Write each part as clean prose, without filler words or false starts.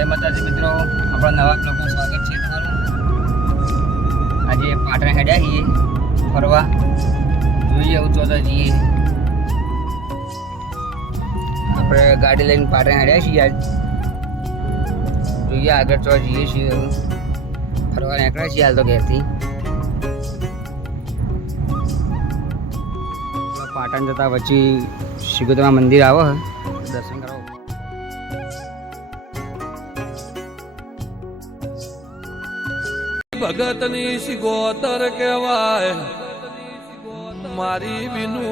જય માતાજી મિત્રો, આપણા નવા બ્લોગમાં સ્વાગત છે તમારું। આજે પાટણ હેડ્યા છીએ ફરવા, જોઈએ એવું તો જઈએ। આપણે ગાડી લઈને પાટણ હેડ્યા છીએ આજ, જોઈએ આગળ તો જઈએ છીએ ફરવા નીકળ્યા છીએ હાલ તો ઘેરથી। પાટણ જતા પછી શિગોતરા મંદિર આવો દર્શન કરો। ભગતની શિગોતર કહેવાય મારી વિનુ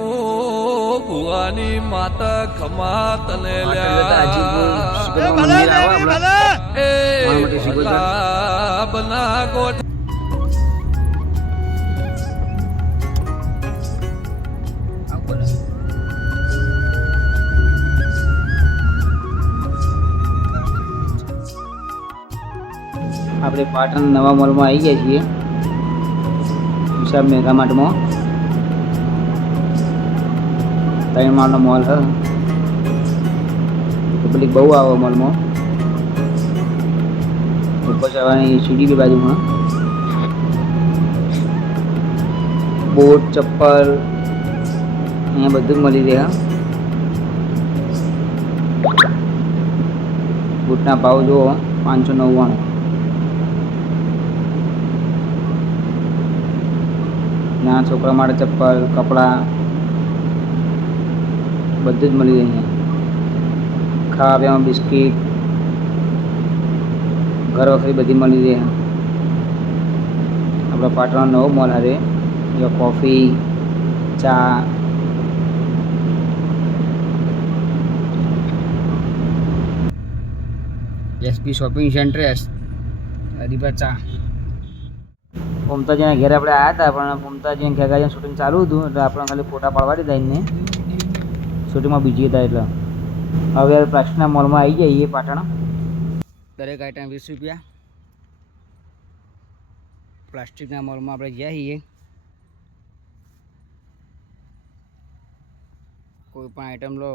ભુવાની માતા ખમા તને બના ગોઠ આપણે પાટણ નવા મોલમાં આવી ગયા છીએ, વિશાળ મેગા માર્ટમાં। 3 માળનો મોલ છે, પબ્લિક બહુ આવે મોલમાં। ઉપર જવાની સીડી બી બાજુમાં, બૂટ ચપ્પલ અહીંયા બધું જ મળી રહે। બૂટના ભાવ જુઓ 599। નાના છોકરા માટે ચપ્પલ કપડાં બધું જ મળી રહે અહીંયા। ખાવા પીવામાં બિસ્કીટ ઘર વખરી બધી મળી રહે। આપણા પાટણનો નવો મોલ હારે કોફી ચા એસપી શોપિંગ સેન્ટર હરિભા ચા। મમતાજીના ઘેર આપણે આવ્યા હતા, પણ મમતાજીને ખેગાજીનું શૂટિંગ ચાલુ હતું એટલે આપણે ખાલી ફોટા પાડવા દીધા એને, શૂટિંગમાં બીજી હતા એટલે। હવે પ્લાસ્ટિકના મોલમાં આવી જઈએ પાટણ, દરેક આઈટમ 20 રૂપિયા। પ્લાસ્ટિકના મોલમાં આપણે ગયા છીએ, કોઈ પણ આઈટમ લો